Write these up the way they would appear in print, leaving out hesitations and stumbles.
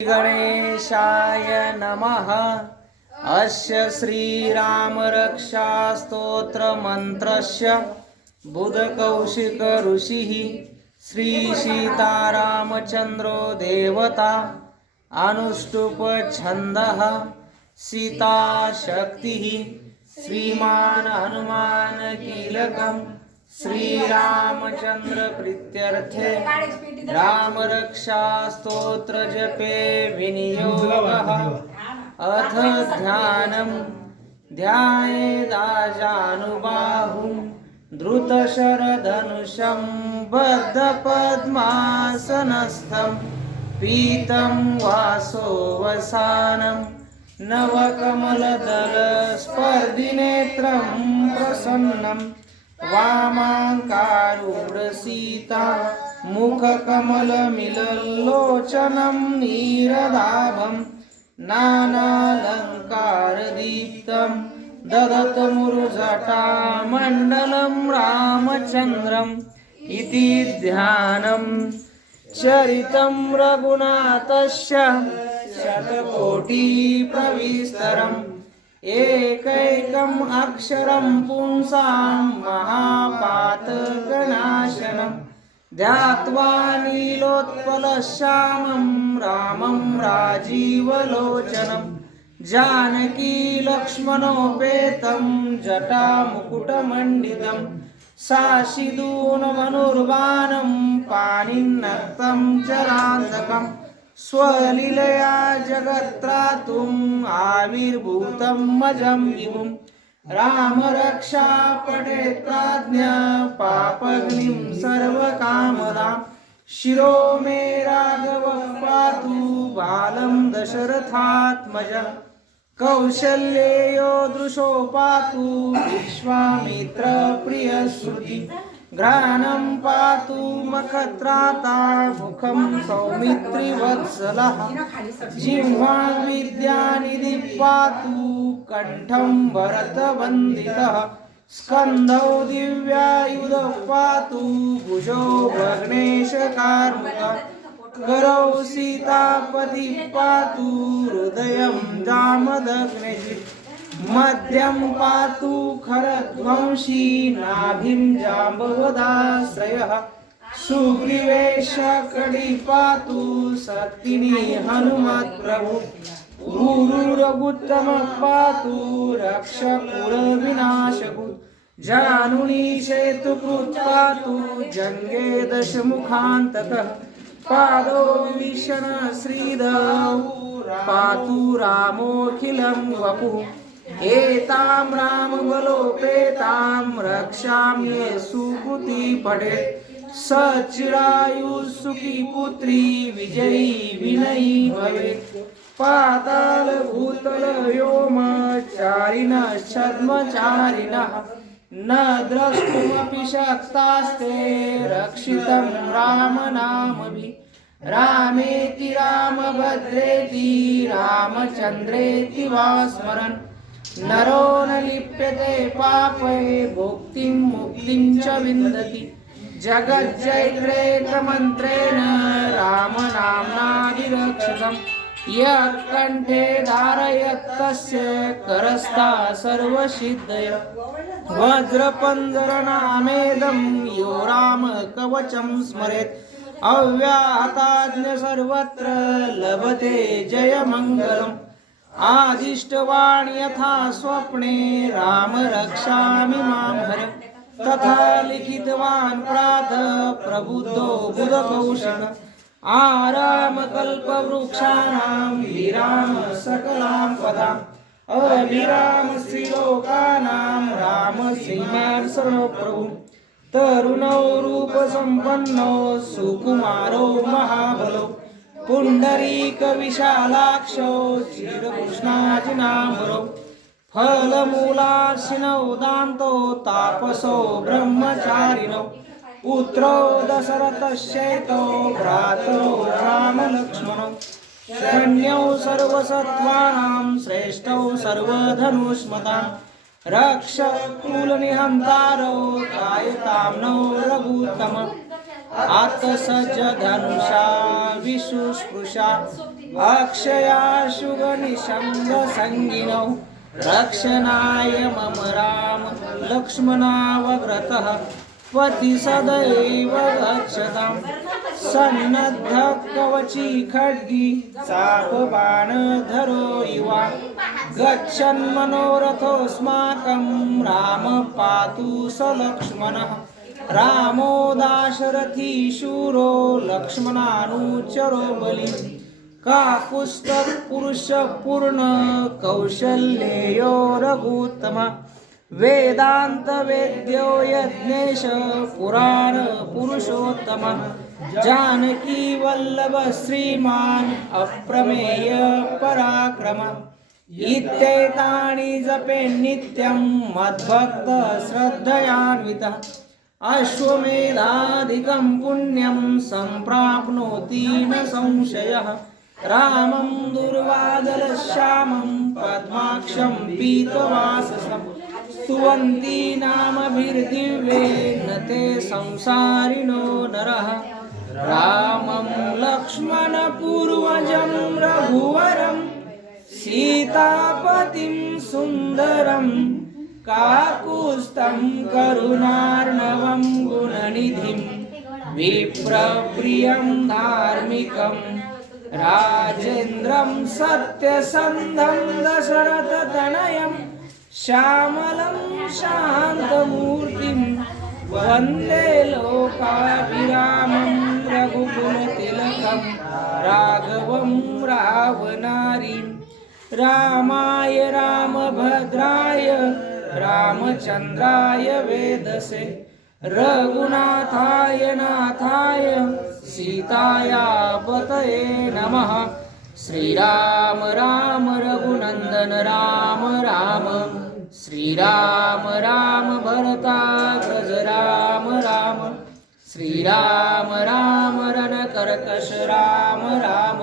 गणेशाय नमः। अस्य श्रीरामरक्षास्तोत्रमन्त्रस्य बुधकौशिक ऋषिः श्रीसीतारामचन्द्रो देवता अनुष्टुप छन्दः सीताशक्तिः श्रीमान् हनुमान् कीलकम् श्रीरामचंद्र प्रीत्यर्थे रामरक्षा स्तोत्र जपे विनियोगः। अथ ध्यानं ध्यायेदाजानुबाहुं धृतशरधनुषं बद्धपद्मासनस्थं पीतं वासोवसानं नवकमलदलस्पर्धिनेत्रं प्रसन्नं वामाङ्कारूढसीता मुखकमलमिलल्लोचनं नीरदाभं नानालङ्कारदीप्तं ददतमुरुजटामण्डलं रामचन्द्रम् इति ध्यानं चरितं रघुनाथस्य शतकोटिप्रविस्तरम् एकैकम् अक्षरं पुंसां महापातकनाशनं ध्यात्वा नीलोत्पलश्यामं रामं राजीवलोचनं जानकी लक्ष्मणोपेतं जटामुकुटमण्डितं साशिदूनमनुर्बाणं पाणिन्नक्तं चरान्तकम् स्वलीलया जगत्त्रातुम् आविर्भूतं मजं विभुं रामरक्षा पठेत् प्राज्ञा पापग्निं सर्वकामदां शिरो मे राघवः पातु बालं दशरथात्मजं कौशल्येयो दृशो पातु विश्वामित्रप्रियश्रुति घ्राणं पातु मखत्राता मुखं सौमित्रिवत्सलः जिह्वां विद्यानिधिः पातु कण्ठं भरतवन्दितः स्कन्धौ दिव्यायुधः पातु भुजौ भग्नेशकार्मुकः करौ सीतापतिः पातु हृदयं जामदग्निजित् मध्यं पातु खरध्वंसी नाभिं जाम्बवदाश्रयः सुग्रीवेशकडी पातु सत्तिनी हनुमत्प्रभु ऊरुरगुत्तमः पातु रक्षकुलविनाशकुत् जानुनी सेतुकृत् पातु जङ्गे दशमुखान्तकः पादौ विभीषण श्रीधरौ पातु रामोऽखिलं वपुः एतां रामबलोपेतां रक्षाम्ये सुकृती पठेत् सचिरायुः सुखी पुत्री विजयी विनयी भवेत् पातालभूतलव्योमचारिणः छद्मचारिणः न द्रष्टुमपि शक्तास्ते रक्षितं रामनामभिः रामेति रामभद्रेति रामचन्द्रेति वा स्मरन् नरो न लिप्यते पापे भुक्तिं मुक्तिं च विन्दति जगज्जैत्रेकमन्त्रेण रामनाम्नाभिरक्षितं यः कण्ठे धारयत्तस्य करस्था सर्वसिद्धय वज्रपञ्जरनामेदं यो रामकवचं स्मरेत् अव्याहताज्ञ सर्वत्र लभते जयमङ्गलम् आदिष्टवाणी यथा स्वप्ने राम रक्षामि मां हर तथा लिखितवान् प्रातः प्रबुद्धो बुधकौशिक आरामकल्पवृक्षाणां विराम सकलां पदाम् अविराम श्रीलोकानां राम श्रीमान् सर्वप्रभु तरुणौ रूपसम्पन्नो सुकुमारो महाबलो पुण्डरीकविशालाक्षो चिरकृष्णाजिनाम्बरो फलमूलार्षिणौ दान्तो तापसो ब्रह्मचारिणौ पुत्रो दशरथश्चैतो भ्रातरो रामलक्ष्मणौ शरण्यौ सर्वसत्त्वानां श्रेष्ठौ सर्वधनुष्मतां रक्षकुलनिहन्तारो त्रायतां नो रघुत्तमः आत्सज धनुषा विशुस्पृशा अक्षया शुगनिषङ्ग संगिनौ रक्षणाय मम राम लक्ष्मणावग्रतः पति सदैव गच्छतां सन्नद्ध कवची खड्गी चापबाणधरो युवा गच्छन् मनोरथोऽस्माकं राम पातु स लक्ष्मणः रामो दाशरथी शूरो लक्ष्मणानुचरो बली काकुष्ठपुरुषपूर्ण कौशल्येयो रघुत्तमा वेदांत वेद्यो यज्ञेश पुराण पुरुषोत्तम जानकी वल्लभ श्रीमान अप्रमेय पराक्रम इत्येतानि जपे नित्यं मद्भक्त श्रद्धयान्वितः अश्वमेधाधिकं पुण्यं सम्प्राप्नोति न संशयः रामं दुर्वादलश्यामं पद्माक्षं पीतवाससं स्तुवन्ति नामभिर्दिव्येन ते संसारिणो नरः रामं लक्ष्मणपूर्वजं रघुवरं सीतापतिं सुन्दरं काकुत्स्थं करुणार्णवं गुणनिधिं विप्रप्रियं धार्मिकं राजेन्द्रं सत्यसन्धं दशरथतनयं श्यामलं शान्तमूर्तिं वन्दे लोकाभिरामं रघुकुलतिलकं राघवं रावणारिं रामाय रामभद्राय रामचन्द्राय वेदसे रघुनाथाय नाथाय सीताया पतये नमः श्रीराम राम रघुनंदन राम राम श्रीराम राम भरताग्रज राम राम श्रीराम राम रणकर्कश राम राम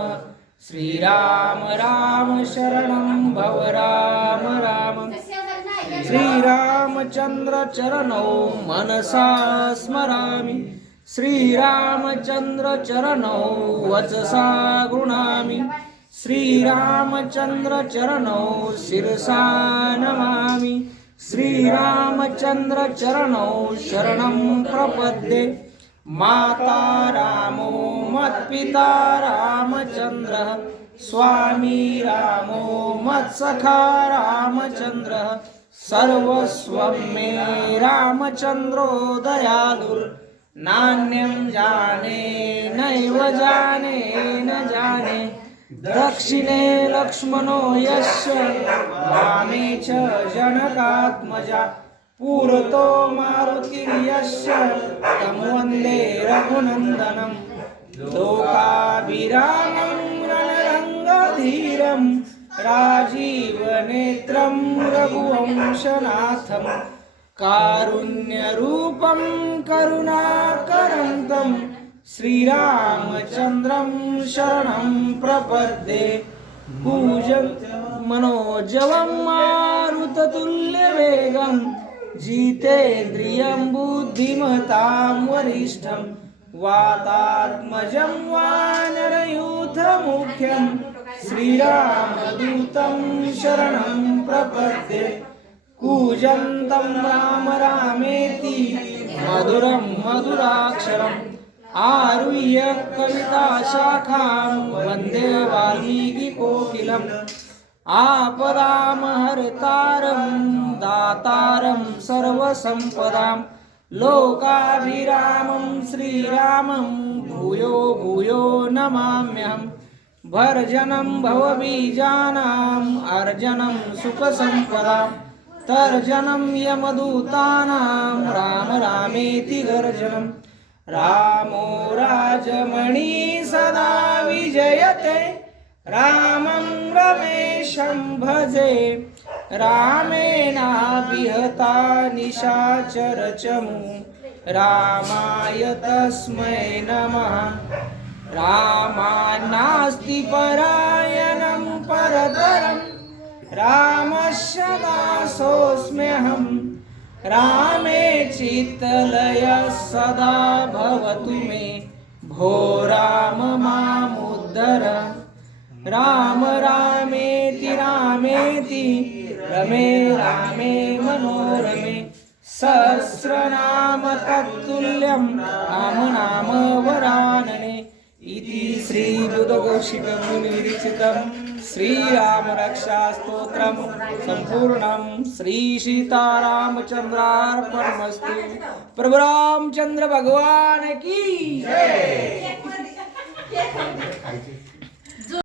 श्रीराम राम शरणं भव राम राम श्रीरामचन्द्र चरणौ मनसा स्मरामि श्रीरामचन्द्र चरणौ वचसा गृह्णामि श्रीरामचन्द्र चरणौ शिरसा नमामि श्रीरामचन्द्र चरणौ शरणं प्रपद्ये माता रामो मत्पिता रामचन्द्रः स्वामी रामो मत्सखा रामचन्द्रः सर्वस्वं मे रामचन्द्रो दयालुर् नान्यं जाने नैव जाने न जाने दक्षिणे लक्ष्मणो यस्य वामे च जनकात्मजा पुरतो मारुतिर्यस्य तं वन्दे रघुनन्दनं लोकाभिरामं रणरङ्गधीरं राजीवनेत्रं रघुवंशनाथं कारुण्यरूपं करुणाकरन्तं श्रीरामचन्द्रं शरणं प्रपद्ये पूजं मनोजवं मारुततुल्यवेगं जितेन्द्रियं बुद्धिमतां वरिष्ठं वातात्मजं वानरयूथमुख्यं श्रीरामदूतं शरणं प्रपद्ये कूजन्तं राम रामेति मधुरं मधुराक्षरम् आरुह्य कविताशाखां वन्दे वाल्मीकिकोकिलम् आपदामहर्तारं दातारं सर्वसम्पदां लोकाभिरामं श्रीरामं भूयो भूयो नमाम्यहं भर्जनं भवबीजानाम् अर्जनं सुखसम्पदां तर्जनं यमदूतानां राम रामेति गर्जनं रामो राजमणि सदा विजयते रामं रमेशं भजे रामेणाभिहता निशाचरचमू रामाय तस्मै नमः रामान्नास्ति परायणं परतरं रामस्य दासोऽस्म्यहं रामे चित्तलय सदा भवतु मे भो राम मामुद्धर राम रामेति रामेति रमे रामे मनोरमे सहस्रनाम तत्तुल्यं नाम नाम वरानने इति श्री बुद्धघोषितमुनिविरचितं श्रीरामरक्षास्तोत्रं सम्पूर्णं श्री सीतारामचन्द्रार्पणमस्तु। प्रभु रामचंद्र भगवान की जय।